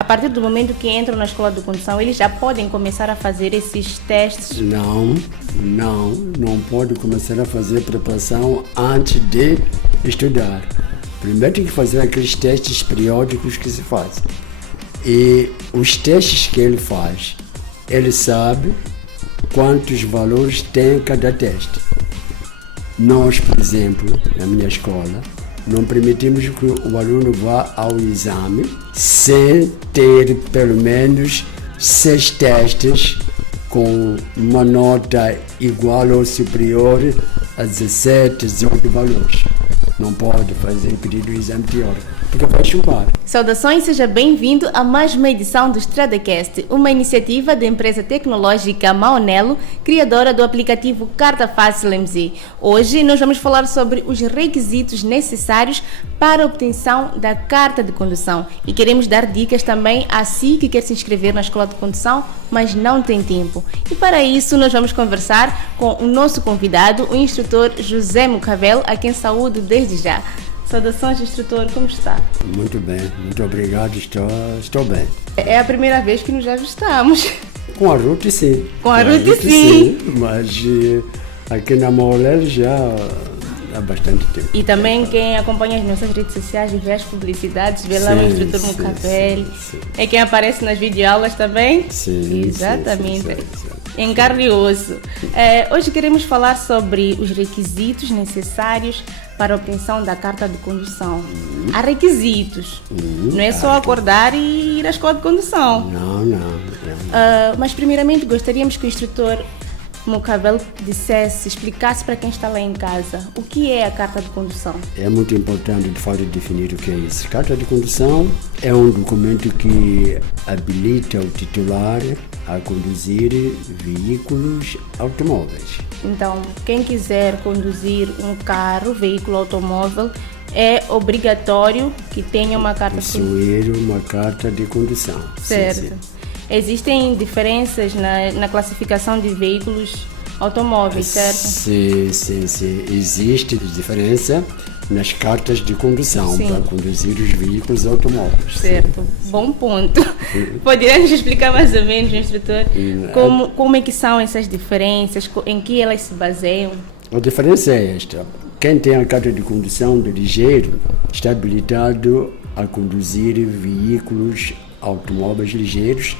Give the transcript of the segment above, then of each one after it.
A partir do momento que entram na escola de condução, eles já podem começar a fazer esses testes? Não pode começar a fazer preparação antes de estudar. Primeiro tem que fazer aqueles testes periódicos que se fazem. E os testes que ele faz, ele sabe quantos valores tem cada teste. Nós, por exemplo, na minha escola, não permitimos que o aluno vá ao exame sem ter pelo menos 6 testes com uma nota igual ou superior a 17, 18 valores. Não pode fazer pedido de exame teórico, porque vai chumbar. Saudações, seja bem-vindo a mais uma edição do StradaCast, uma iniciativa da empresa tecnológica Maonelo, criadora do aplicativo Carta Fácil MZ. Hoje nós vamos falar sobre os requisitos necessários para a obtenção da carta de condução e queremos dar dicas também a si que quer se inscrever na escola de condução, mas não tem tempo. E para isso nós vamos conversar com o nosso convidado, o instrutor José Mucavel, a quem saúdo desde já. Saudações, instrutor, como está? Muito bem, muito obrigado, estou bem. É a primeira vez que nos avistamos. Com a Ruth, sim. Com a Ruth, sim. Mas aqui na Maonelo já há bastante tempo. E também quem acompanha as nossas redes sociais e vê as publicidades, vê lá o instrutor Mucavel. É quem aparece nas videoaulas também? Sim. Exatamente. Sim. Em carne e osso. Hoje queremos falar sobre os requisitos necessários para a obtenção da carta de condução. Há requisitos. Não é só acordar e ir à escola de condução. Não. Mas primeiramente gostaríamos que o instrutor Mucavel explicasse para quem está lá em casa o que é a carta de condução. É muito importante de fato definir o que é isso. Carta de condução é um documento que habilita o titular a conduzir veículos automóveis. Então, quem quiser conduzir um carro, veículo automóvel, é obrigatório que tenha uma carta de condução. Possuir uma carta de condução. Certo. Sim. Existem diferenças na classificação de veículos automóveis, certo? Sim. Existe diferença nas cartas de condução para conduzir os veículos automóveis. Certo. Sim. Bom ponto. Poderia nos explicar mais ou menos, instrutor, como é que são essas diferenças, em que elas se baseiam? A diferença é esta. Quem tem a carta de condução de ligeiro está habilitado a conduzir veículos automóveis ligeiros,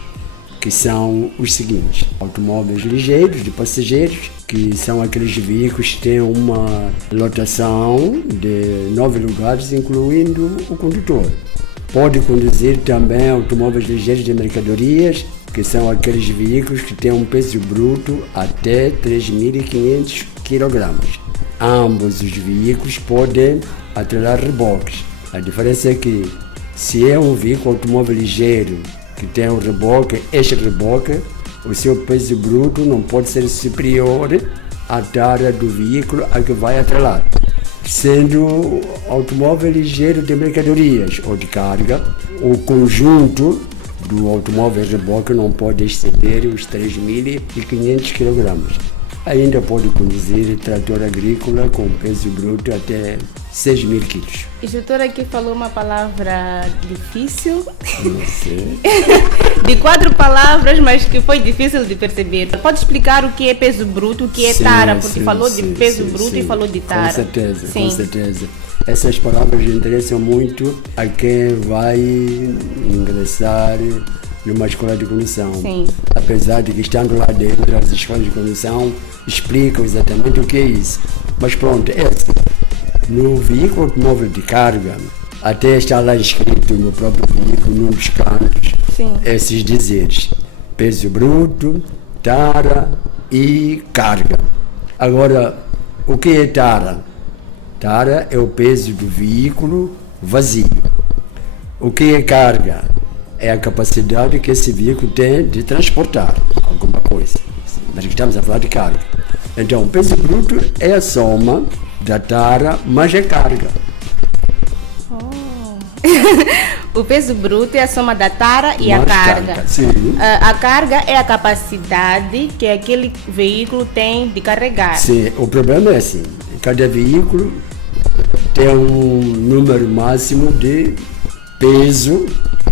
que são os seguintes: automóveis ligeiros de passageiros, que são aqueles veículos que têm uma lotação de 9 lugares, incluindo o condutor. Pode conduzir também automóveis ligeiros de mercadorias, que são aqueles veículos que têm um peso bruto até 3.500 kg. Ambos os veículos podem atrelar reboques. A diferença é que, se é um veículo automóvel ligeiro que tem um reboque, este reboque, o seu peso bruto não pode ser superior à tara do veículo a que vai atrelar. Sendo automóvel ligeiro de mercadorias ou de carga, o conjunto do automóvel reboque não pode exceder os 3.500 kg. Ainda pode conduzir trator agrícola com peso bruto até 6.000 kg. O instrutor aqui falou uma palavra difícil. Não sei. De 4 palavras, mas que foi difícil de perceber. Pode explicar o que é peso bruto, o que é tara? Porque falou de peso bruto e falou de tara. Com certeza. Essas palavras interessam muito a quem vai ingressar numa escola de condução. Sim. Apesar de que, estando lá dentro, as escolas de condução explicam exatamente o que é isso. Mas pronto, é assim. No veículo automóvel de carga, até está lá escrito no próprio veículo, num dos cantos, esses dizeres: peso bruto, tara e carga. Agora, o que é tara? Tara é o peso do veículo vazio. O que é carga? É a capacidade que esse veículo tem de transportar alguma coisa. Mas estamos a falar de carga. Então, o peso bruto é a soma da tara mais a carga. O peso bruto é a soma da tara e a carga. Sim. A carga é a capacidade que aquele veículo tem de carregar. Sim, o problema é assim: cada veículo tem um número máximo de peso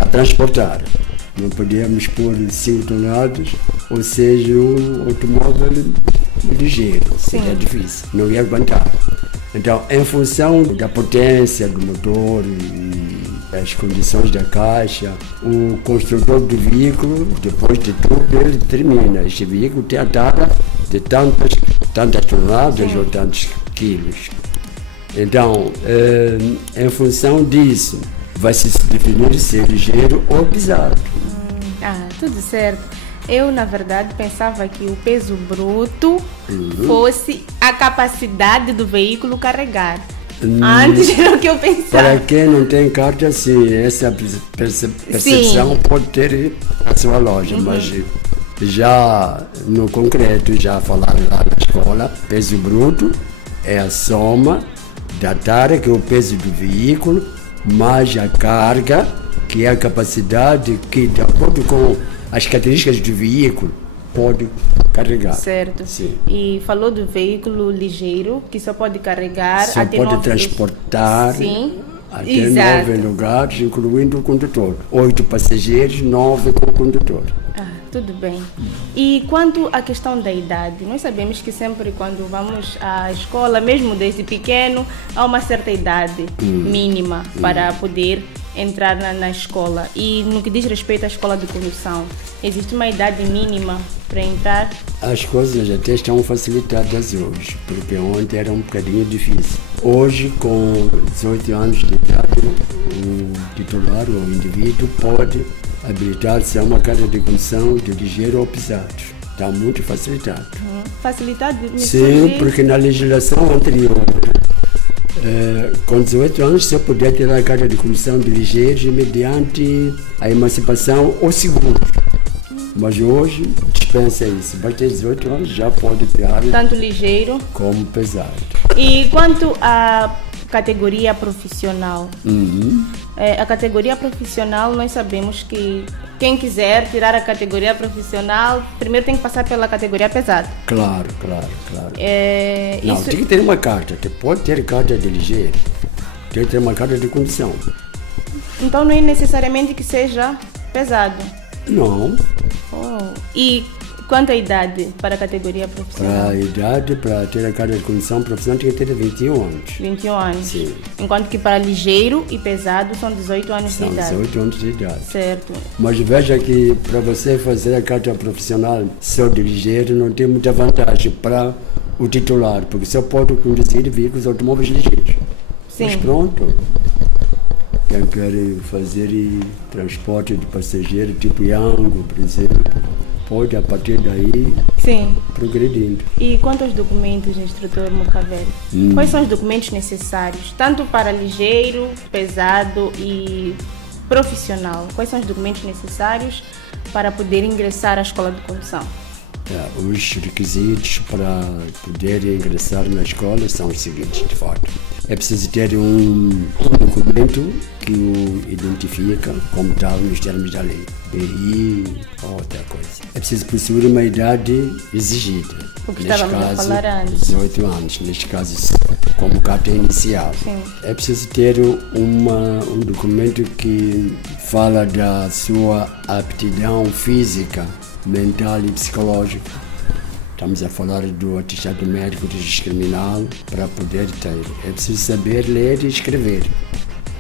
transportar. Não podemos pôr 5 toneladas, ou seja, um automóvel ligeiro. Seria difícil, não ia aguentar. Então, em função da potência do motor e as condições da caixa, o construtor do veículo, depois de tudo, ele determina: este veículo tem a tara de tantas toneladas ou tantos quilos. Então, em função disso, vai se definir se é ligeiro ou pesado. Tudo certo. Eu, na verdade, pensava que o peso bruto fosse a capacidade do veículo carregar. Antes era o que eu pensava. Para quem não tem carta, sim, essa percepção pode ter a sua loja, mas já no concreto, já falaram lá na escola, peso bruto é a soma da tara, que é o peso do veículo, mais a carga, que é a capacidade que, de acordo com as características do veículo, pode carregar. Certo. Sim. E falou do veículo ligeiro, que só pode carregar só até pode 9 transportar até 9 lugares, incluindo o condutor. 8 passageiros, 9 com o condutor. Tudo bem. E quanto à questão da idade, nós sabemos que sempre quando vamos à escola, mesmo desde pequeno, há uma certa idade mínima para poder entrar na escola. E no que diz respeito à escola de condução, existe uma idade mínima para entrar? As coisas até estão facilitadas hoje, porque ontem era um bocadinho difícil. Hoje, com 18 anos de idade, o titular ou o indivíduo pode habilitar-se a uma carta de condução de ligeiro ou pesado. Está muito facilitado. Facilitado? Sim, porque na legislação anterior, com 18 anos, você podia tirar a carta de condução de ligeiros mediante a emancipação ou seguro. Mas hoje dispensa isso. Basta ter 18 anos, já pode tirar tanto ligeiro como pesado. E quanto à categoria profissional? A categoria profissional, nós sabemos que quem quiser tirar a categoria profissional, primeiro tem que passar pela categoria pesada. Claro. Não, tem que ter uma carta. Pode ter carta de ligeiro, tem que ter uma carta de condução. Então não é necessariamente que seja pesado? Não. E quanto à idade para a categoria profissional? Para a idade, para ter a carta de condução profissional, tem que ter 21 anos. 21 anos. Sim. Enquanto que para ligeiro e pesado são 18 anos de idade. São 18 anos de idade. Certo. Mas veja que para você fazer a carta profissional só de ligeiro não tem muita vantagem para o titular, porque só pode conduzir veículos automóveis ligeiros. Sim. Mas pronto. Quem quer fazer transporte de passageiro, tipo Yango, por exemplo, pode a partir daí progredindo. E quanto aos documentos, instrutor Mucavelli? Quais são os documentos necessários, tanto para ligeiro, pesado e profissional? Quais são os documentos necessários para poder ingressar à escola de condução? Os requisitos para poder ingressar na escola são os seguintes, de fato. É preciso ter um documento que o identifica como tal nos termos da lei. BI ou outra coisa. É preciso possuir uma idade exigida. O que estávamos a falar antes. 18 anos, neste caso como carta inicial. Sim. É preciso ter um documento que fala da sua aptidão física, mental e psicológica. Estamos a falar do atestado médico de registro criminal para poder ter. É preciso saber ler e escrever.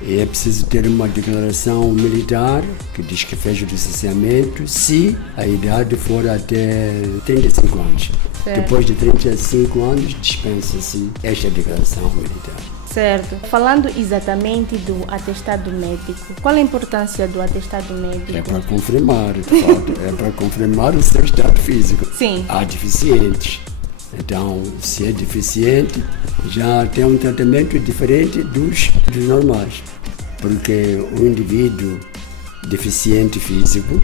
E é preciso ter uma declaração militar que diz que fez o licenciamento se a idade for até 35 anos. Certo. Depois de 35 anos, dispensa-se esta declaração militar. Certo. Falando exatamente do atestado médico, qual a importância do atestado médico? É para confirmar, de fato, é para confirmar o seu estado físico. Sim. Há deficientes. Então, se é deficiente, já tem um tratamento diferente dos normais. Porque o indivíduo deficiente físico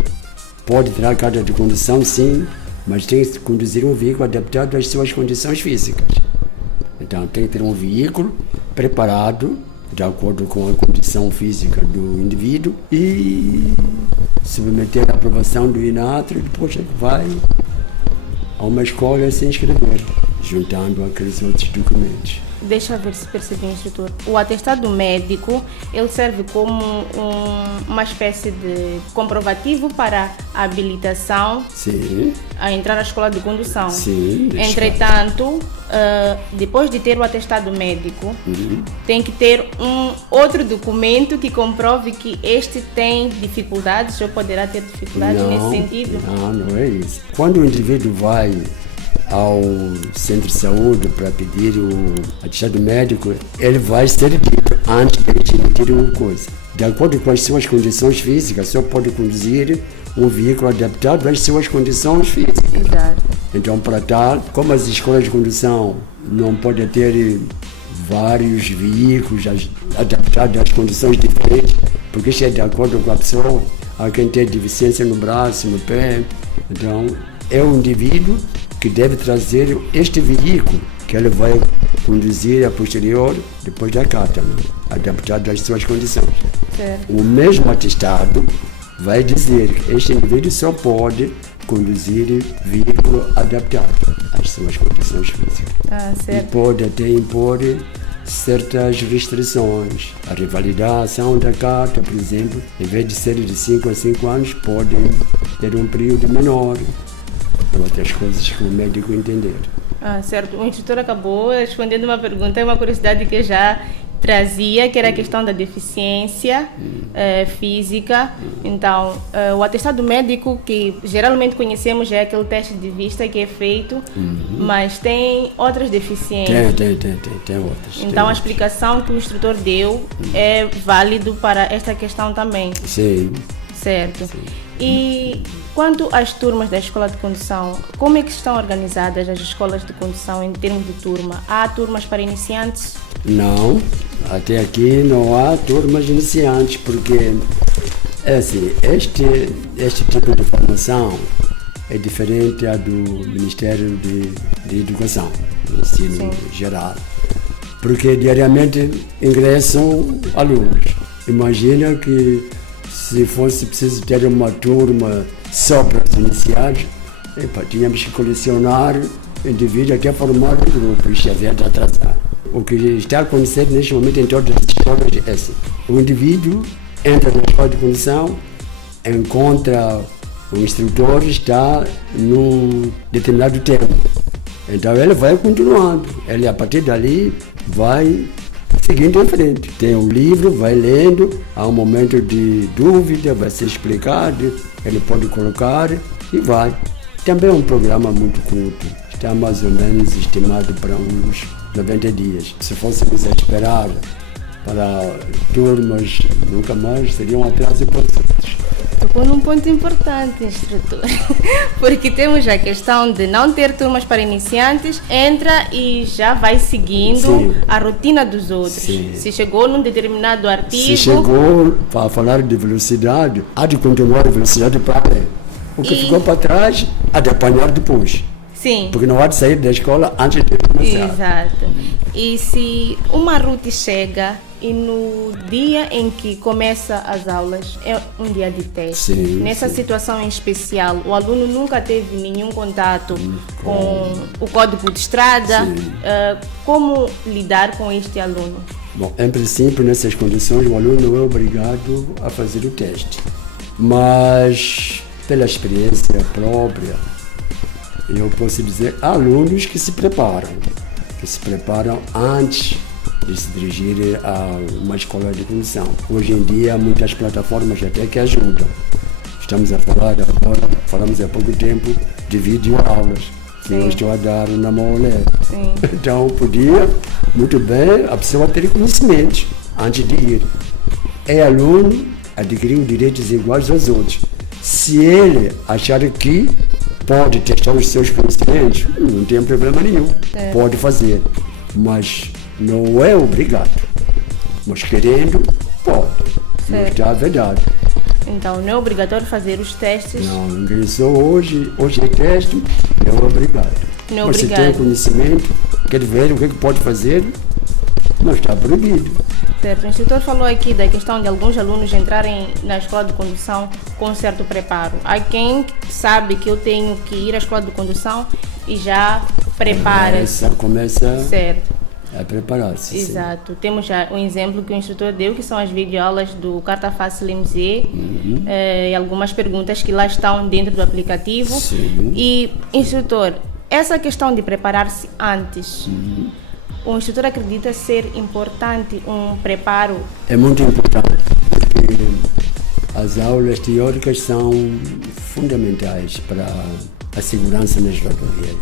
pode ter a carta de condução, sim, mas tem que conduzir um veículo adaptado às suas condições físicas. Então, tem que ter um veículo preparado, de acordo com a condição física do indivíduo, e submeter à aprovação do INATRA, e depois vai a uma escola se inscrever, juntando aqueles outros documentos. deixa eu ver se percebi, instrutor. O atestado médico, ele serve como uma espécie de comprovativo para a habilitação Sim. a entrar na escola de condução. Sim. Entretanto, depois de ter o atestado médico, tem que ter um outro documento que comprove que este tem dificuldades ou poderá ter dificuldades nesse sentido. Não é isso. Quando o indivíduo vai ao centro de saúde para pedir o atestado médico, ele vai ser dito antes de emitir uma coisa. De acordo com as suas condições físicas, só pode conduzir um veículo adaptado às suas condições físicas. Exato. Então, para tal, como as escolas de condução não podem ter vários veículos adaptados às condições diferentes, porque isso é de acordo com a pessoa, há quem tem deficiência no braço, no pé. Então, é o indivíduo que deve trazer este veículo que ele vai conduzir a posterior depois da carta, né? Adaptado às suas condições. Certo. O mesmo atestado vai dizer que este indivíduo só pode conduzir veículo adaptado às suas condições físicas. Certo. E pode até impor certas restrições. A revalidação da carta, por exemplo, em vez de ser de 5 a 5 anos, pode ter um período menor. Outras coisas que o médico entender. Certo. O instrutor acabou respondendo uma pergunta, é uma curiosidade que eu já trazia, que era a questão da deficiência física. Então, o atestado médico que geralmente conhecemos é aquele teste de vista que é feito, mas tem outras deficiências. Tem outras. Então, a explicação que o instrutor deu é válido para esta questão também. Sim. Certo. Sim. E quanto às turmas da escola de condução, como é que estão organizadas as escolas de condução em termos de turma? Há turmas para iniciantes? Não, até aqui não há turmas iniciantes, porque é assim, este tipo de formação é diferente da do Ministério de Educação, do ensino geral, porque diariamente ingressam alunos. Imagina que se fosse preciso ter uma turma só para os iniciados, tínhamos que colecionar indivíduos até formar um grupo, isso é verdade atrasado. O que está acontecendo neste momento em todas as escolas é assim: o indivíduo entra na escola de condução, encontra o instrutor, está num determinado tempo. Então ele vai continuando, ele a partir dali vai seguindo em frente. Tem um livro, vai lendo, há um momento de dúvida, vai ser explicado, ele pode colocar e vai. Também é um programa muito curto, está mais ou menos estimado para uns 90 dias. Se fôssemos a esperar para turmas, nunca mais seria um atraso para os outros. Tocou num ponto importante, instrutor, porque temos a questão de não ter turmas para iniciantes, entra e já vai seguindo a rotina dos outros. Sim. Se chegou num determinado artigo... Se chegou para falar de velocidade, há de continuar a velocidade para ler. O que ficou para trás, há de apanhar depois. Sim. Porque não há de sair da escola antes de começar. Exato. E se uma route chega e no dia em que começa as aulas é um dia de teste, nessa situação em especial, o aluno nunca teve nenhum contato com o código de estrada, como lidar com este aluno? Bom, em princípio, nessas condições, o aluno não é obrigado a fazer o teste. Mas, pela experiência própria, eu posso dizer, há alunos que se preparam antes de se dirigir a uma escola de condução. Hoje em dia, há muitas plataformas até que ajudam. Estamos a falar agora, falamos há pouco tempo, de videoaulas, que eu estou a dar na Maonelo. Então, podia, muito bem, a pessoa ter conhecimentos antes de ir. É aluno, adquiriu direitos iguais aos outros. Se ele achar que pode testar os seus conhecimentos, não tem problema nenhum, pode fazer, mas não é obrigado, mas querendo, pode, não está a verdade. Então não é obrigatório fazer os testes? Não, ingressou hoje é teste, não é obrigado. Não mas obrigado. Se tem conhecimento, quer ver o que pode fazer, não está proibido. Certo. O instrutor falou aqui da questão de alguns alunos entrarem na escola de condução com certo preparo. Há quem sabe que eu tenho que ir à escola de condução e já prepara. Começa. Certo. a preparar-se. Exato. Sim. Temos já um exemplo que o instrutor deu, que são as videoaulas do Carta Fácil MZ, e algumas perguntas que lá estão dentro do aplicativo. Sim. E, instrutor, essa questão de preparar-se antes, o instrutor acredita ser importante um preparo? É muito importante, porque as aulas teóricas são fundamentais para a segurança nas rodovias.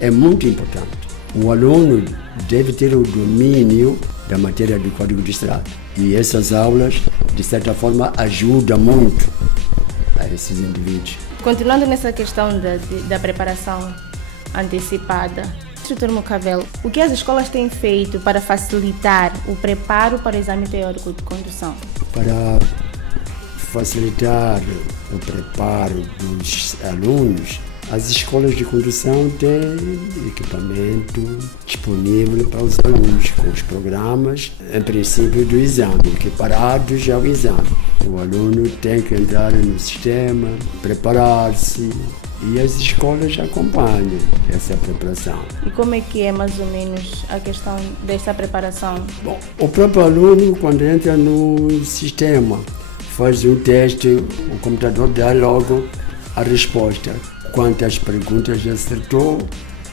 É muito importante. O aluno deve ter o domínio da matéria do Código de Estrada. E essas aulas, de certa forma, ajudam muito a esses indivíduos. Continuando nessa questão da preparação antecipada, instrutor Mucavel, o que as escolas têm feito para facilitar o preparo para o exame teórico de condução? Para facilitar o preparo dos alunos, as escolas de condução têm equipamento disponível para os alunos, com os programas, em princípio, do exame, equiparados ao exame. O aluno tem que entrar no sistema, preparar-se, e as escolas acompanham essa preparação. E como é que é mais ou menos a questão desta preparação? Bom, o próprio aluno, quando entra no sistema, faz um teste, o computador dá logo a resposta. Quantas perguntas acertou,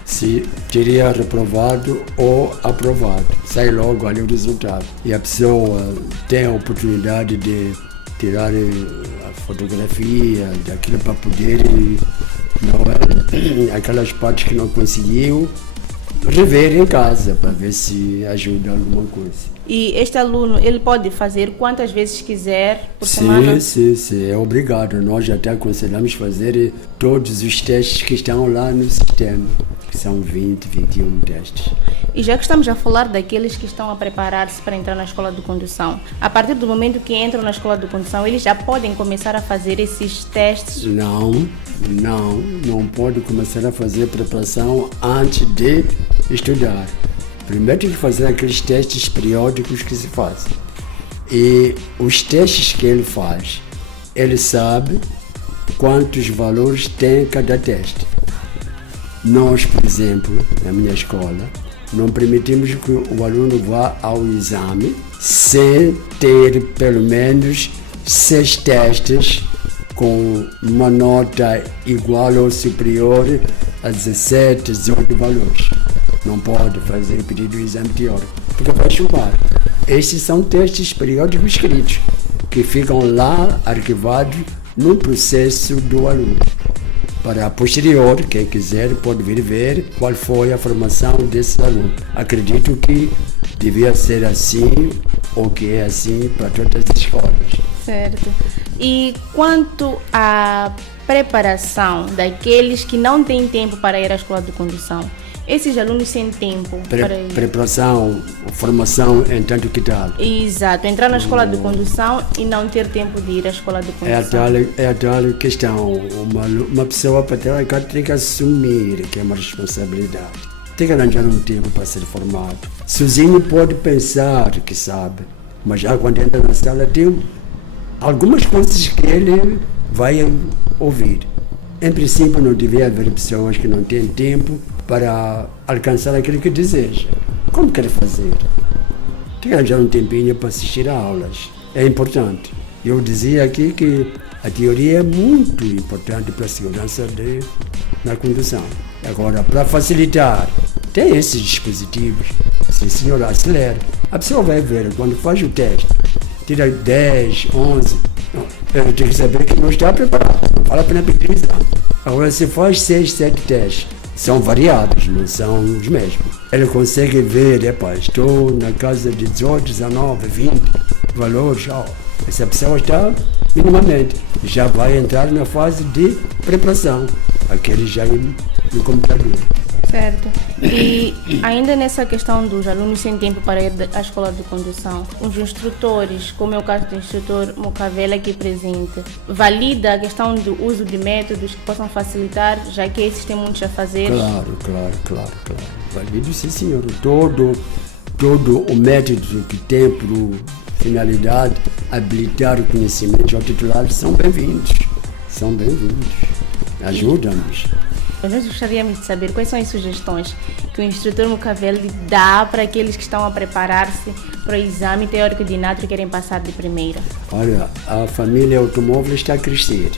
se teria reprovado ou aprovado. Sai logo ali o resultado. E a pessoa tem a oportunidade de tirar a fotografia daquilo para poder, aquelas partes que não conseguiu, rever em casa para ver se ajuda alguma coisa. E este aluno, ele pode fazer quantas vezes quiser por semana? Sim, é obrigado. Nós até aconselhamos fazer todos os testes que estão lá no sistema, que são 20, 21 testes. E já que estamos a falar daqueles que estão a preparar-se para entrar na escola de condução, a partir do momento que entram na escola de condução, eles já podem começar a fazer esses testes? Não pode começar a fazer preparação antes de estudar. Primeiro tem que fazer aqueles testes periódicos que se fazem. E os testes que ele faz, ele sabe quantos valores tem cada teste. Nós, por exemplo, na minha escola, não permitimos que o aluno vá ao exame sem ter pelo menos 6 testes com uma nota igual ou superior a 17, 18 valores. Não pode fazer pedido de exame teórico, porque vai chumbar. Estes são testes periódicos escritos, que ficam lá arquivados no processo do aluno. Para a posterior, quem quiser pode vir ver qual foi a formação desse aluno. Acredito que devia ser assim, ou que é assim para todas as escolas. Certo. E quanto à preparação daqueles que não têm tempo para ir à escola de condução? Esses alunos sem tempo para ir. Preparação, formação em tanto que tal. Exato, entrar na escola de condução e não ter tempo de ir à escola de condução. É a tal questão. Uma pessoa para ter tem que assumir que é uma responsabilidade. Tem que arranjar um tempo para ser formado. Sozinho pode pensar que sabe, mas já quando entra na sala tem algumas coisas que ele vai ouvir. Em princípio não devia haver pessoas que não têm tempo para alcançar aquilo que deseja. Como quer fazer? Tem que arranjar um tempinho para assistir a aulas. É importante. Eu dizia aqui que a teoria é muito importante para a segurança na condução. Agora, para facilitar, tem esses dispositivos. Sim, senhor, acelera. A pessoa vai ver, quando faz o teste, tira 10, 11. Ele tem que saber que não está preparado. Não vale a pena pedir exame. Agora, se faz 6, 7 testes, são variados, não são os mesmos. Ele consegue ver, estou na casa de 18, 19, 20 valores. Essa pessoa está minimamente, já vai entrar na fase de preparação, aquele já no computador. Certo. E ainda nessa questão dos alunos sem tempo para ir à escola de condução, os instrutores, como é o caso do instrutor Mucavel aqui presente, valida a questão do uso de métodos que possam facilitar, já que esses têm muitos a fazer? Claro. Valido, sim, senhor. Todo o método que tem por finalidade habilitar o conhecimento ao titular são bem-vindos. Ajudam-nos. Nós gostaríamos de saber quais são as sugestões que o instrutor Mukavelli dá para aqueles que estão a preparar-se para o exame teórico de INATRO e querem passar de primeira. Olha, a família automóvel está a crescer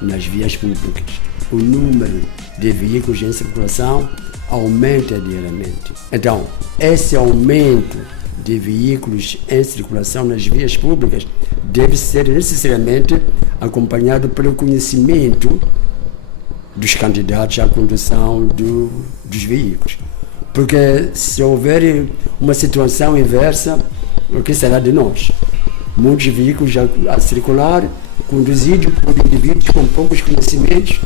nas vias públicas. O número de veículos em circulação aumenta diariamente. Então, esse aumento de veículos em circulação nas vias públicas deve ser necessariamente acompanhado pelo conhecimento dos candidatos à condução dos veículos. Porque se houver uma situação inversa, o que será de nós? Muitos veículos a circular, conduzidos por indivíduos com poucos conhecimentos,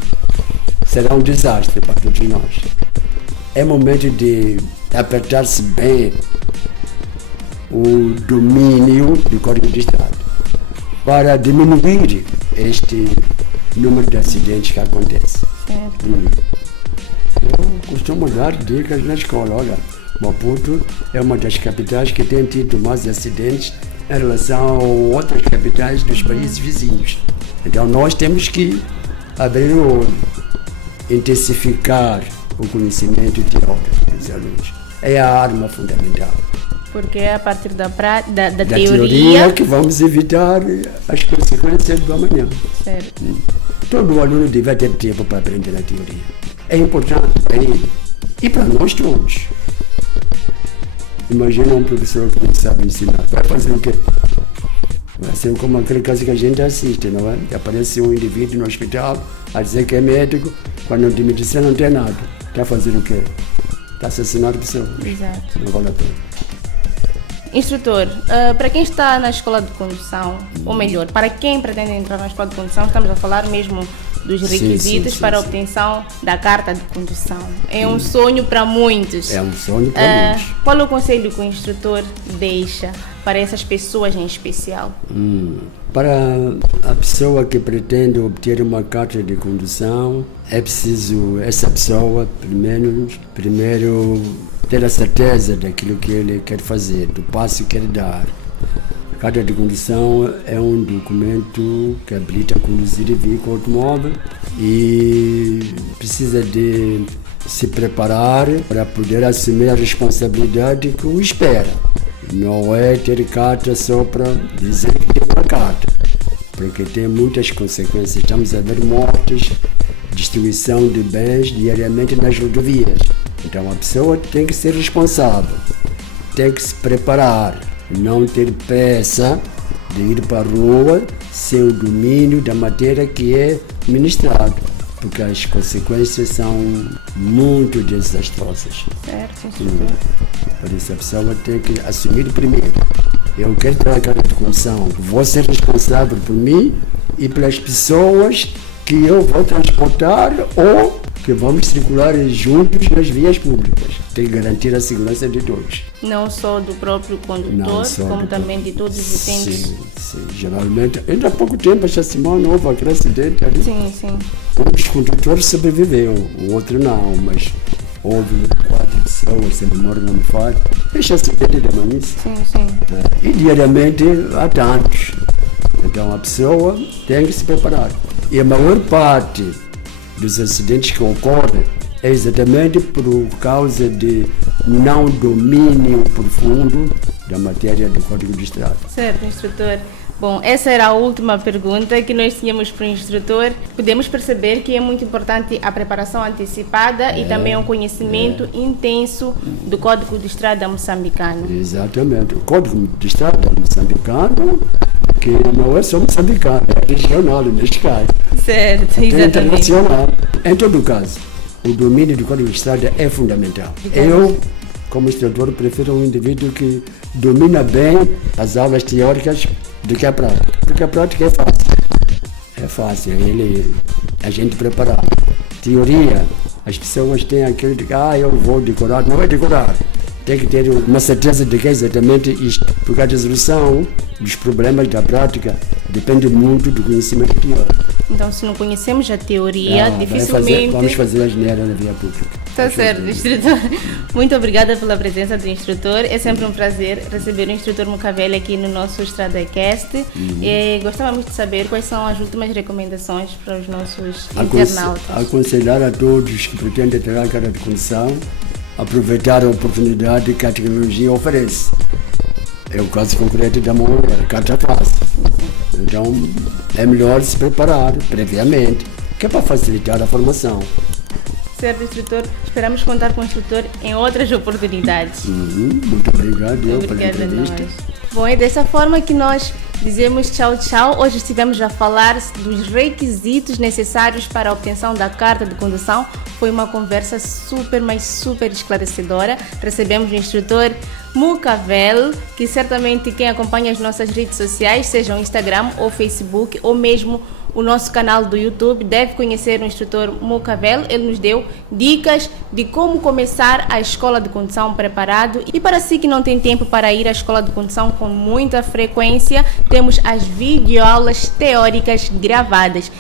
será um desastre para todos nós. É momento de apertar-se bem o domínio do Código de Estrada para diminuir este número de acidentes que acontece. Eu costumo dar dicas na escola. Olha, Maputo é uma das capitais que tem tido mais acidentes em relação a outras capitais dos países vizinhos. Então nós temos que abrir o olho, intensificar o conhecimento teórico dos alunos. É a arma fundamental. Porque é a partir da Da teoria que vamos evitar as consequências do amanhã. Certo. Todo aluno deve ter tempo para aprender a teoria. É importante para ele e para nós todos. Imagina um professor que não sabe ensinar. Vai fazer o quê? Vai ser como aquele caso que a gente assiste, não é? Que aparece um indivíduo no hospital a dizer que é médico, quando de medicina não tem nada. Está fazendo o quê? Está assassinando pessoas. Exato. Não vale a pena. Instrutor, para quem está na escola de condução, ou melhor, para quem pretende entrar na escola de condução, estamos a falar mesmo dos requisitos para a obtenção da carta de condução. É um sonho para muitos. É um sonho para muitos. Qual é o conselho que o instrutor deixa para essas pessoas em especial? Para a pessoa que pretende obter uma carta de condução, é preciso essa pessoa, primeiro ter a certeza daquilo que ele quer fazer, do passo que quer dar. A carta de condução é um documento que habilita a conduzir veículo automóvel e precisa de se preparar para poder assumir a responsabilidade que o espera. Não é ter carta só para dizer que tem uma carta, porque tem muitas consequências. Estamos a ver mortes, destruição de bens diariamente nas rodovias. Então a pessoa tem que ser responsável, tem que se preparar, não ter pressa de ir para a rua sem o domínio da matéria que é ministrado, porque as consequências são muito desastrosas. Certo, Por isso a pessoa tem que assumir primeiro. Eu quero ter a carta de condução, vou ser responsável por mim e pelas pessoas que eu vou transportar ou que vamos circular juntos nas vias públicas. Tem que garantir a segurança de todos. Não só do próprio condutor, como também de todos os utentes. Sim. Geralmente, ainda há pouco tempo, esta semana houve aquele acidente ali. Sim. Um dos condutores sobreviveu, o outro não, mas houve 4 pessoas, se a memória não me falha. Este acidente da Manice. Sim. E diariamente há tantos. Então a pessoa tem que se preparar. E a maior parte dos acidentes que ocorrem é exatamente por causa de não domínio profundo da matéria do Código de Estrada. Certo, instrutor. Bom, essa era a última pergunta que nós tínhamos para o instrutor. Podemos perceber que é muito importante a preparação antecipada e também um conhecimento intenso do Código de Estrada moçambicano. Exatamente. O Código de Estrada moçambicano, que não é só moçambicano, é regional neste caso. Certo, é exatamente. Internacional. Em todo caso, o domínio do Código de Estrada é fundamental. Eu, como instrutor, prefiro um indivíduo que domina bem as aulas teóricas do que a prática. Porque a prática é fácil. É fácil, a gente preparar. Teoria, as pessoas têm aquele de que eu vou decorar. Não é decorar. Tem que ter uma certeza de que é exatamente isto. Porque a resolução dos problemas da prática depende muito do conhecimento teórico. Então, se não conhecemos a teoria, dificilmente... Vamos fazer a asneira na via pública. Está certo, instrutor. Muito obrigada pela presença do instrutor. É sempre um prazer receber o instrutor Mukavel aqui no nosso StradaCast. E gostávamos de saber quais são as últimas recomendações para os nossos internautas. Aconselhar a todos que pretendem ter a carta de condução aproveitar a oportunidade que a tecnologia oferece. É o caso concreto da a carta fácil. Então, é melhor se preparar previamente, que é para facilitar a formação. Certo, instrutor. Esperamos contar com o instrutor em outras oportunidades. Muito obrigado pela entrevista. Bom, é dessa forma que nós dizemos tchau, tchau. Hoje estivemos a falar dos requisitos necessários para a obtenção da carta de condução. Foi uma conversa super, mas super esclarecedora. Recebemos o instrutor Mukavel, que certamente quem acompanha as nossas redes sociais, seja o Instagram ou Facebook, ou mesmo o nosso canal do YouTube, deve conhecer o instrutor Mukavel. Ele nos deu dicas de como começar a escola de condução preparado. E para si que não tem tempo para ir à escola de condução com muita frequência, temos as videoaulas teóricas gravadas.